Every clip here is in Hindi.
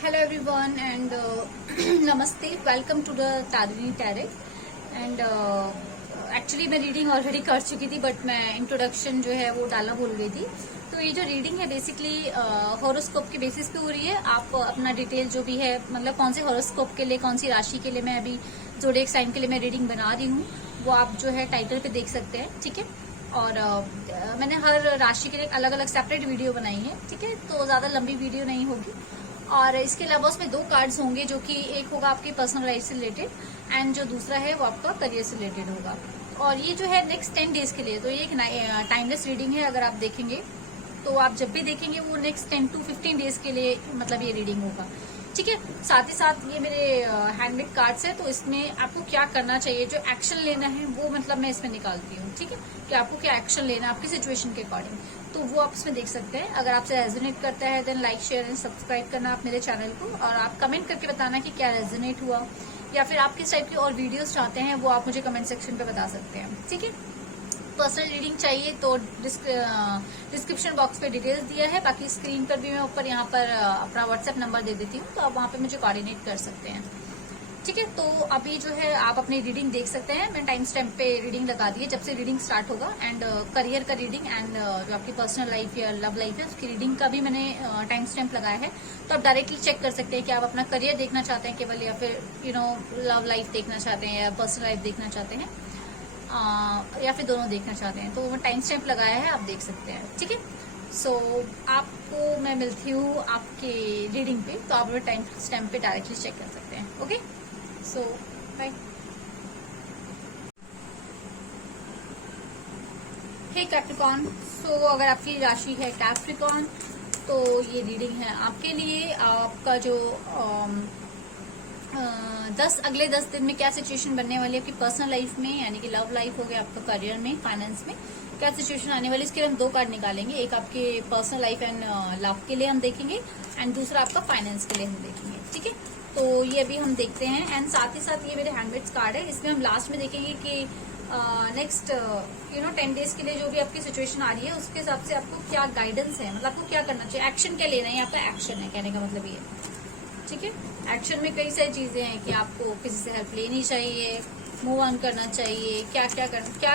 Hello everyone and namaste. Welcome to the Tadini Tarot and actually मैं रीडिंग ऑलरेडी कर चुकी थी बट मैं इंट्रोडक्शन जो है वो डालना भूल गई थी। तो ये जो रीडिंग है बेसिकली हॉरोस्कोप के बेसिस पे हो रही है। आप अपना डिटेल जो भी है मतलब कौन से हॉरोस्कोप के लिए, कौन सी राशि के लिए मैं अभी ज़ोडिएक साइन के लिए मैं रीडिंग बना रही हूँ वो आप जो है टाइटल पे देख सकते हैं, ठीक है। और मैंने हर राशि के लिए अलग अलग सेपरेट वीडियो बनाई है, ठीक है, तो ज़्यादा लंबी वीडियो नहीं होगी। और इसके अलावा उसमें दो कार्ड्स होंगे जो कि एक होगा आपकी पर्सनल लाइफ से रिलेटेड एंड जो दूसरा है वो आपका करियर से रिलेटेड होगा। और ये जो है नेक्स्ट 10 डेज के लिए, तो ये एक टाइमलेस रीडिंग है। अगर आप देखेंगे तो आप जब भी देखेंगे वो नेक्स्ट 10 to 15 डेज के लिए मतलब ये रीडिंग होगा, ठीक है। साथ ही साथ ये मेरे हैंडमेड कार्ड्स है, तो इसमें आपको क्या करना चाहिए, जो एक्शन लेना है वो मतलब मैं इसमें निकालती हूँ, ठीक है, कि आपको क्या एक्शन लेना है आपकी सिचुएशन के अकॉर्डिंग। तो वो आप इसमें देख सकते हैं। अगर आपसे रेजोनेट करता है then like share and subscribe करना आप मेरे चैनल को, और आप कमेंट करके बताना कि क्या रेजोनेट हुआ या फिर आप किस टाइप की और वीडियोस चाहते हैं वो आप मुझे कमेंट सेक्शन पे बता सकते हैं, ठीक है। पर्सनल रीडिंग चाहिए तो डिस्क्रिप्शन बॉक्स पे डिटेल्स दिया है, बाकी स्क्रीन पर भी मैं ऊपर यहाँ पर अपना व्हाट्सएप नंबर दे देती हूँ, तो आप वहाँ पे मुझे कोऑर्डिनेट कर सकते हैं, ठीक है। तो अभी जो है आप अपनी रीडिंग देख सकते हैं। मैं टाइम स्टैम्प पे रीडिंग लगा दी है जब से रीडिंग स्टार्ट होगा, एंड करियर का रीडिंग एंड जो आपकी पर्सनल लाइफ या लव लाइफ है उसकी रीडिंग का भी मैंने टाइम स्टैम्प लगाया है। तो आप डायरेक्टली चेक कर सकते हैं कि आप अपना करियर देखना चाहते हैं केवल, या फिर लव लाइफ देखना चाहते हैं या पर्सनल लाइफ देखना चाहते हैं, या फिर दोनों देखना चाहते हैं। तो वो टाइम स्टैम्प लगाया है, आप देख सकते हैं, ठीक है। सो आपको मैं मिलती हूँ आपके रीडिंग पे, तो आप टाइम स्टैम्प पे डायरेक्टली चेक कर सकते हैं, ओके। सो बाय। हे कैप्रिकॉर्न, सो अगर आपकी राशि है कैप्रिकॉर्न तो ये रीडिंग है आपके लिए। आपका जो अगले 10 दिन में क्या सिचुएशन बनने वाली है आपकी पर्सनल लाइफ में, यानी कि लव लाइफ हो गया, आपका करियर में, फाइनेंस में क्या सिचुएशन आने वाली, इसके लिए हम दो कार्ड निकालेंगे। एक आपके पर्सनल लाइफ एंड लव के लिए हम देखेंगे एंड दूसरा आपका फाइनेंस के लिए हम देखेंगे, ठीक है। तो ये अभी हम देखते हैं एंड साथ ही साथ ये मेरे हैंडमेड्स कार्ड है, इसमें हम लास्ट में देखेंगे कि नेक्स्ट 10 डेज के लिए जो भी आपकी सिचुएशन आ रही है उसके हिसाब से आपको क्या गाइडेंस है, मतलब आपको क्या करना चाहिए, एक्शन क्या लेना है, आपका एक्शन है कहने का मतलब ये, ठीक है। एक्शन में कई सारी चीजें हैं कि आपको किसी से हेल्प लेनी चाहिए, मूव ऑन करना चाहिए, क्या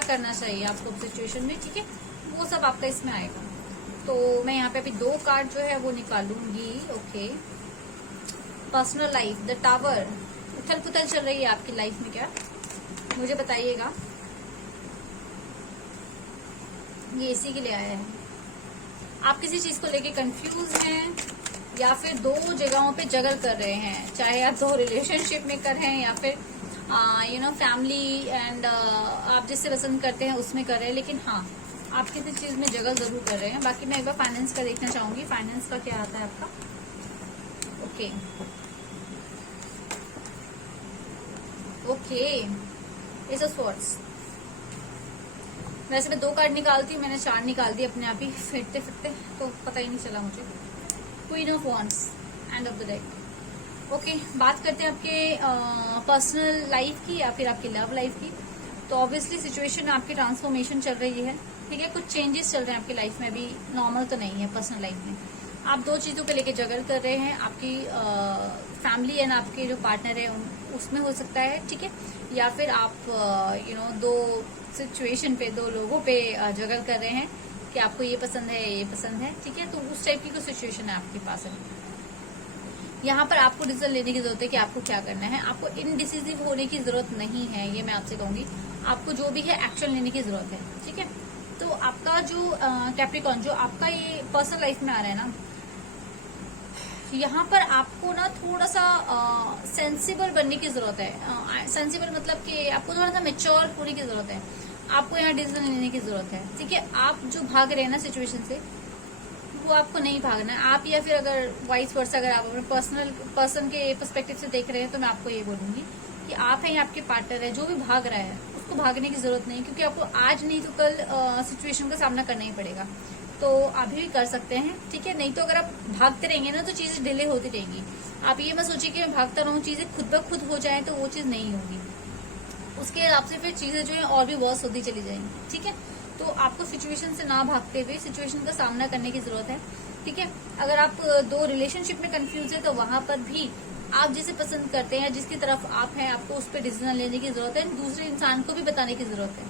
करना चाहिए आपको सिचुएशन में, ठीक है, वो सब आपका इसमें आएगा। तो मैं यहाँ पे अभी दो कार्ड जो है वो निकालूंगी, okay. Personal life, the tower, उथल पुथल चल रही है आपकी लाइफ में क्या, मुझे बताइएगा। ये इसी के लिए आया है, आप किसी चीज को लेके कंफ्यूज हैं या फिर दो जगहों पे जगल कर रहे हैं, चाहे आप दो रिलेशनशिप में कर रहे हैं या फिर फैमिली एंड आप जिससे पसंद करते हैं उसमें कर रहे हैं, लेकिन हाँ आप किसी चीज में जगल जरूर कर रहे हैं। बाकी मैं एक बार फाइनेंस का देखना चाहूंगी, फाइनेंस का क्या आता है आपका, okay okay. S of swords, वैसे मैं दो कार्ड निकालती हूँ, मैंने 4 निकाल दी अपने आप ही फिरते फिरते, तो पता ही नहीं चला मुझे। Queen of wands, end of the deck, okay. बात करते हैं आपके पर्सनल लाइफ की या फिर आपकी लव लाइफ की। तो ऑब्वियसली सिचुएशन आपकी ट्रांसफॉर्मेशन चल रही है, ठीक है, कुछ चेंजेस चल रहे हैं आपकी लाइफ में, अभी नॉर्मल तो नहीं है पर्सनल लाइफ में। आप दो चीजों को लेके जगल कर रहे हैं, आपकी फैमिली एंड आपके जो पार्टनर है उसमें हो सकता है, ठीक है, या फिर आप दो सिचुएशन पे, दो लोगों पे जगल कर रहे हैं कि आपको ये पसंद है ये पसंद है, ठीक है। तो उस टाइप की कोई सिचुएशन है आपके पास है। यहाँ पर आपको डिसीजन लेने की जरूरत है कि आपको क्या करना है। आपको इनडिसिसिव होने की जरूरत नहीं है, ये मैं आपसे कहूंगी। आपको जो भी है एक्शन लेने की जरूरत है, ठीक है। तो आपका जो कैप्रिकॉर्न, जो आपका ये पर्सनल लाइफ में आ रहा है ना, यहाँ पर आपको ना थोड़ा सा सेंसिबल बनने की जरूरत है। सेंसिबल मतलब कि आपको थोड़ा सा मेच्योर होने की जरूरत है, आपको यहाँ डिसीजन लेने की जरूरत है, ठीक है। आप जो भाग रहे हैं ना सिचुएशन से, वो आपको नहीं भागना है। आप या फिर अगर वाइस वर्सा, अगर आप अपने पर्सन के पर्सपेक्टिव से देख रहे हैं तो मैं आपको ये बोलूंगी कि आप हैं, आपके पार्टनर है, जो भी भाग रहा है उसको भागने की जरूरत नहीं, क्योंकि आपको आज नहीं तो कल सिचुएशन का सामना करना ही पड़ेगा। तो अभी भी कर सकते हैं, ठीक है। नहीं तो अगर आप भागते रहेंगे ना तो चीजें डिले होती रहेंगी। आप ये मत सोचिए कि मैं भागता रहूं, चीजें खुद ब खुद हो जाए, तो वो चीज नहीं होगी। उसके हिसाब से फिर चीजें जो है और भी वर्स होती चली जाएंगी, ठीक है। तो आपको सिचुएशन से ना भागते हुए सिचुएशन का सामना करने की जरूरत है। ठीक है। अगर आप दो रिलेशनशिप में कंफ्यूज है तो वहां पर भी आप जिसे पसंद करते हैं, जिसकी तरफ आप हैं, आपको उस पर डिसीजन लेने की जरूरत है, दूसरे इंसान को भी बताने की जरूरत है।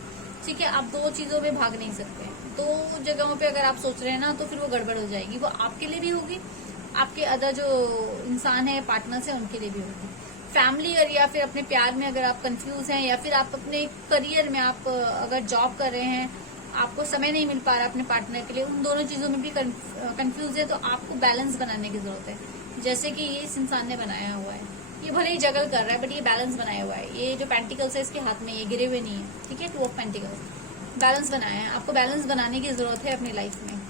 ठीक है, आप दो चीजों में भाग नहीं सकते हैं। दो जगहों पे अगर आप सोच रहे हैं ना, तो फिर वो गड़बड़ हो जाएगी। वो आपके लिए भी होगी, आपके अदर जो इंसान है, पार्टनर्स है, उनके लिए भी होगी। फैमिली या फिर अपने प्यार में अगर आप कंफ्यूज हैं, या फिर आप अपने करियर में आप अगर जॉब कर रहे हैं, आपको समय नहीं मिल पा रहा अपने पार्टनर के लिए, उन दोनों चीजों में भी कंफ्यूज है, तो आपको बैलेंस बनाने की जरूरत है। जैसे कि ये इस इंसान ने बनाया हुआ है, ये भले ही जगल कर रहा है बट ये बैलेंस बनाया हुआ है। ये जो पेंटिकल्स है इसके हाथ में, ये गिरे हुए नहीं है। ठीक है, 2 ऑफ पेंटिकल्स, बैलेंस बनाया है। आपको बैलेंस बनाने की जरूरत है अपनी लाइफ में।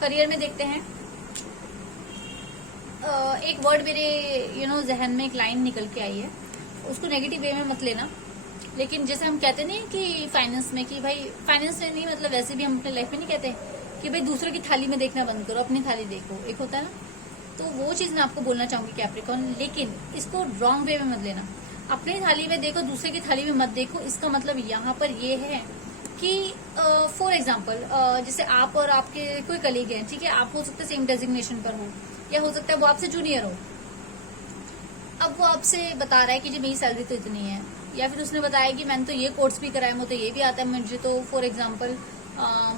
करियर में देखते हैं, एक वर्ड मेरे जहन में एक लाइन निकल के आई है, उसको नेगेटिव वे में मत लेना। लेकिन जैसे हम कहते नहीं कि फाइनेंस में, कि भाई फाइनेंस में नहीं, मतलब वैसे भी हम अपने लाइफ में नहीं कहते कि भाई दूसरों की थाली में देखना बंद करो, अपनी थाली देखो, एक होता है ना। तो वो चीज मैं आपको बोलना चाहूंगी कैप्रिकॉर्न, लेकिन इसको रॉन्ग वे में मत लेना। अपनी थाली में देखो, दूसरे की थाली में मत देखो। इसका मतलब यहाँ पर ये है कि फॉर एग्जाम्पल, जैसे आप और आपके कोई कलीग हैं, ठीक है, आप हो सकता है सेम डेजिग्नेशन पर हो, या हो सकता है वो आपसे जूनियर हो। अब वो आपसे बता रहा है कि जी मेरी सैलरी तो इतनी है, या फिर उसने बताया कि मैंने तो ये कोर्स भी कराया, मुझे तो ये भी आता है, मुझे तो फॉर एग्जाम्पल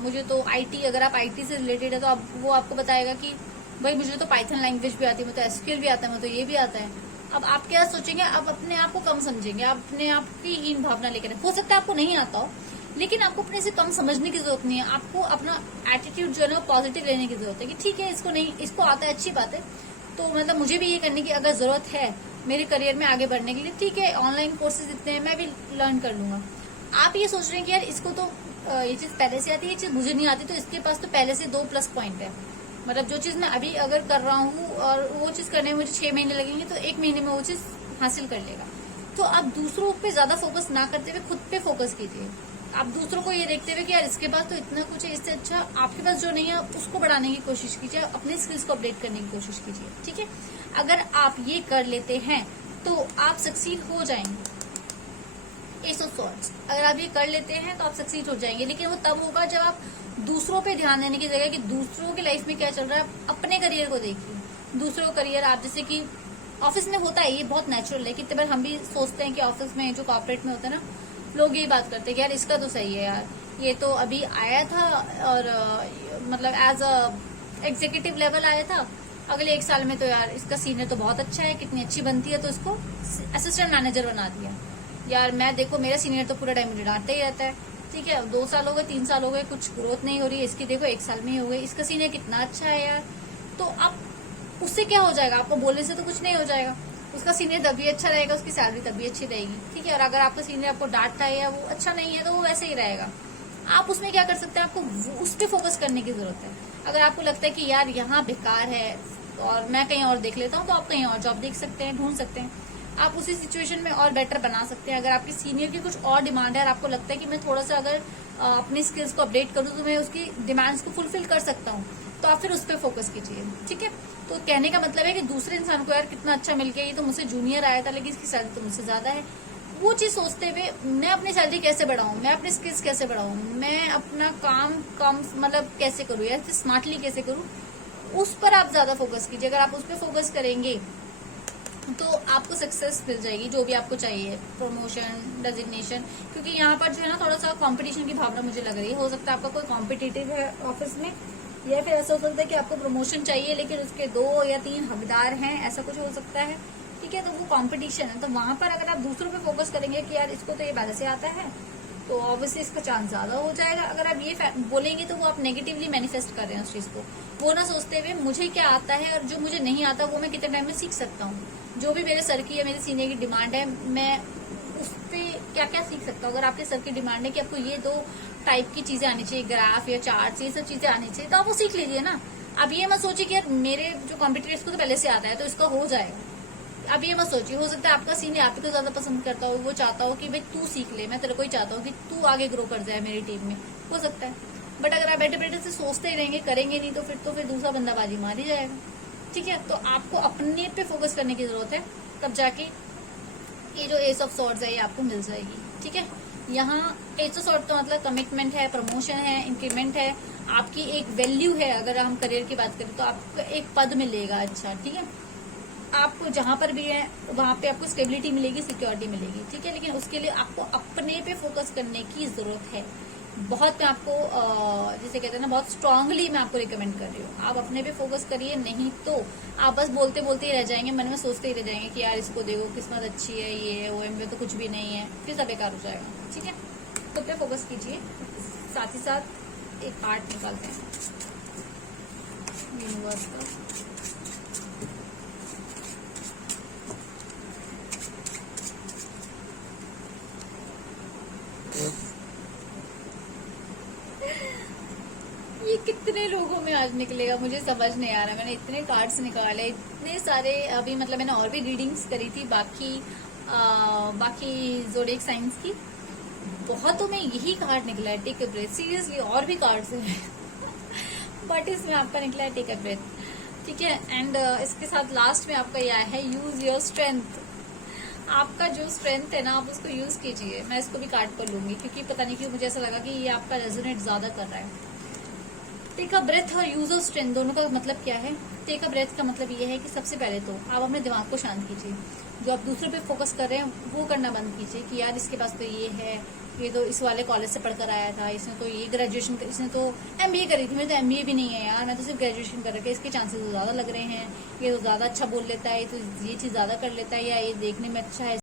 मुझे तो आईटी, अगर आप आईटी से रिलेटेड है तो वो आपको बताएगा कि भाई मुझे तो पाइथन लैंग्वेज भी आती है, मुझे तो एसक्यूएल भी आता है, मुझे तो ये भी आता है। अब आप क्या सोचेंगे, आप अपने आप को कम समझेंगे, आप अपने आप की हीन भावना लेकर, हो सकता है आपको नहीं आता हो, लेकिन आपको अपने से कम समझने की जरूरत नहीं है। आपको अपना एटीट्यूड जो है ना पॉजिटिव लेने की जरूरत है कि ठीक है, इसको नहीं, इसको आता है, अच्छी बात है, तो मतलब मुझे भी ये करने की अगर जरूरत है मेरे करियर में आगे बढ़ने के लिए, ठीक है, ऑनलाइन कोर्सेज इतने हैं, मैं भी लर्न कर लूंगा। आप ये सोच रहे हैं कि यार इसको तो ये चीज पहले से आती है, ये चीज मुझे नहीं आती, तो इसके पास तो पहले से 2 प्लस पॉइंट है। मतलब जो चीज मैं अभी अगर कर रहा हूँ और वो चीज करने में मुझे 6 महीने लगेंगे, तो 1 महीने में वो चीज हासिल कर लेगा। तो आप दूसरों पे ज्यादा फोकस ना करते हुए खुद पे फोकस कीजिए। आप दूसरों को ये देखते हुए कि यार इसके पास तो इतना कुछ है, इससे अच्छा आपके पास जो नहीं है उसको बढ़ाने की कोशिश कीजिए, अपने स्किल्स को अपडेट करने की कोशिश कीजिए। ठीक है, अगर आप ये कर लेते हैं तो आप सक्सीड हो जाएंगे। एस ऑफ सॉर्ड्स, अगर आप ये कर लेते हैं तो आप सक्सीड हो जाएंगे। लेकिन वो तब होगा जब आप दूसरों पे ध्यान देने की जगह कि दूसरों की लाइफ में क्या चल रहा है, अपने करियर को देखिए। दूसरों का करियर, आप जैसे कि ऑफिस में होता है, ये बहुत नेचुरल है। कितने बार हम भी सोचते हैं कि ऑफिस में जो कॉर्पोरेट में होता है ना, लोग यही बात करते हैं कि यार इसका तो सही है, यार ये तो अभी आया था और मतलब एज अ एग्जीक्यूटिव लेवल आया था, अगले 1 साल में तो यार इसका सीनियर तो बहुत अच्छा है, कितनी अच्छी बनती है, तो इसको असिस्टेंट मैनेजर बना दिया। यार मैं देखो, मेरा सीनियर तो पूरा टाइम मुझे डांटते ही रहता है। ठीक है, 2 साल हो गए, 3 साल हो गए, कुछ ग्रोथ नहीं हो रही है, इसकी देखो 1 साल में ही हो गई, इसका सीनियर कितना अच्छा है यार। तो आप उससे क्या हो जाएगा, आपको बोलने से तो कुछ नहीं हो जाएगा। उसका सीनियर तभी अच्छा रहेगा, उसकी सैलरी तभी अच्छी रहेगी। ठीक है, और अगर आपका सीनियर आपको डांटता है या वो अच्छा नहीं है, तो वो वैसे ही रहेगा। आप उसमें क्या कर सकते हैं, आपको उस पर फोकस करने की जरूरत है। अगर आपको लगता है कि यार यहाँ बेकार है और मैं कहीं और देख लेता हूँ, तो आप कहीं और जॉब देख सकते हैं, ढूंढ सकते हैं। आप उसी सिचुएशन में और बेटर बना सकते हैं। अगर आपके सीनियर की कुछ और डिमांड है और आपको लगता है कि मैं थोड़ा सा अगर अपनी स्किल्स को अपडेट करूँ तो मैं उसकी डिमांड्स को फुलफिल कर सकता हूँ, तो आप फिर उस पर फोकस कीजिए। ठीक है, तो कहने का मतलब है कि दूसरे इंसान को यार कितना अच्छा मिल गया, ये तो मुझसे जूनियर आया था लेकिन इसकी सैलरी तो मुझसे ज्यादा है, वो चीज सोचते हुए मैं अपनी सैलरी कैसे बढ़ाऊं, मैं अपनी स्किल्स कैसे बढ़ाऊं, मैं अपना काम कम मतलब कैसे करूं, या स्मार्टली कैसे करूं, उस पर आप ज्यादा फोकस कीजिए। अगर आप उस पर फोकस करेंगे तो आपको सक्सेस मिल जाएगी, जो भी आपको चाहिए, प्रमोशन, डेजिग्नेशन। क्योंकि यहाँ पर जो है ना थोड़ा सा कंपटीशन की भावना मुझे लग रही है। हो सकता है आपका कोई कॉम्पिटिटिव है ऑफिस में, या फिर ऐसा हो सकता है कि आपको प्रमोशन चाहिए लेकिन उसके 2 या 3 हकदार हैं, ऐसा कुछ हो सकता है। ठीक है, तो वो कंपटीशन है। तो वहां पर अगर आप दूसरों पे फोकस करेंगे कि यार इसको तो ये पहले से आता है, तो ऑब्वियसली इसका चांस ज्यादा हो जाएगा। अगर आप ये बोलेंगे तो वो आप नेगेटिवली मैनिफेस्ट कर रहे हैं उस चीज को, वो ना सोचते हुए मुझे क्या आता है और जो मुझे नहीं आता वो मैं कितने टाइम में सीख सकता हूँ, जो भी मेरे सर की या मेरे सीनियर की डिमांड है मैं उस पर क्या क्या सीख सकता हूँ। अगर आपके सर की डिमांड है कि आपको ये 2 टाइप की चीजें आनी चाहिए, ग्राफ या चार्ट, ये सब चीजें आनी चाहिए, तो आप वो सीख लीजिए ना। अब ये मत सोचिए कि यार मेरे जो कॉम्पिटिटर्स को तो पहले से आता है तो इसका हो जाएगा। अब ये मत सोचिए, हो सकता है आपका सीनियर आप तो ज्यादा पसंद करता हो, वो चाहता हो कि भाई तू सीख ले, मैं तेरे को ही चाहता हूँ कि तू आगे ग्रो कर जाए मेरी टीम में, हो सकता है। बट अगर आप बैठे बैठे से सोचते ही रहेंगे, करेंगे नहीं, तो फिर दूसरा बंदा बाजी मार ही जाएगा। ठीक है, तो आपको अपने पे फोकस करने की जरूरत है, तब जाके ये जो एस ऑफ सॉर्ड्स है ये आपको मिल जाएगी। ठीक है, यहाँ एस ऑफ सॉर्ड का मतलब कमिटमेंट है, प्रमोशन है, इंक्रीमेंट है, आपकी एक वैल्यू है। अगर हम करियर की बात करें तो आपको एक पद मिलेगा, अच्छा ठीक है, आपको जहां पर भी है वहां पे आपको स्टेबिलिटी मिलेगी, सिक्योरिटी मिलेगी, ठीक है। लेकिन उसके लिए आपको अपने पे फोकस करने की जरूरत है। बहुत मैं आपको जिसे कहते हैं ना, बहुत स्ट्रांगली मैं आपको रिकमेंड कर रही हूँ, आप अपने पे फोकस करिए। नहीं तो आप बस बोलते बोलते ही रह जाएंगे, मन में सोचते ही रह जाएंगे कि यार इसको देखो किस्मत अच्छी है, ये है वो है, में तो कुछ भी नहीं है, फिर सब बेकार हो जाएगा, ठीक है। खुद पे फोकस कीजिए, साथ ही साथ एक पार्ट निकालते हैं यूनिवर्स का। ये कितने लोगों में आज निकलेगा मुझे समझ नहीं आ रहा। मैंने इतने कार्ड्स निकाले, इतने सारे, अभी मतलब मैंने और भी रीडिंग्स करी थी बाकी ज़ोडिएक साइंस की, बहुतों में यही कार्ड निकला है, टेक अ ब्रेथ। सीरियसली और भी कार्ड्स हैं बट इसमें आपका निकला है टेक अ ब्रेथ, ठीक है। एंड इसके साथ लास्ट में आपका यह है यूज योर स्ट्रेंथ। आपका जो स्ट्रेंथ है ना, आप उसको यूज कीजिए। मैं इसको भी कार्ड पर लूंगी क्योंकि पता नहीं क्यों मुझे ऐसा लगा कि ये आपका रेजोनेट ज्यादा कर रहा है। टेक अ ब्रेथ और यूज ऑफ स्ट्रेंथ दोनों का मतलब क्या है? टेक अ ब्रेथ का मतलब ये है कि सबसे पहले तो आप अपने दिमाग को शांत कीजिए। जो आप दूसरों पे फोकस कर रहे हैं वो करना बंद कीजिए कि यार इसके पास तो ये है, ये तो इस वाले कॉलेज से पढ़कर आया था, इसने तो ये ग्रेजुएशन, इसने तो एमबीए करी थी, मेरे तो एमबीए भी नहीं है यार, मैं तो सिर्फ ग्रेजुएशन कर रखा है, इसके चांसेस तो ज्यादा लग रहे हैं, ये तो ज्यादा अच्छा बोल लेता है, ये तो ये चीज ज्यादा कर लेता है, या ये देखने में अच्छा है,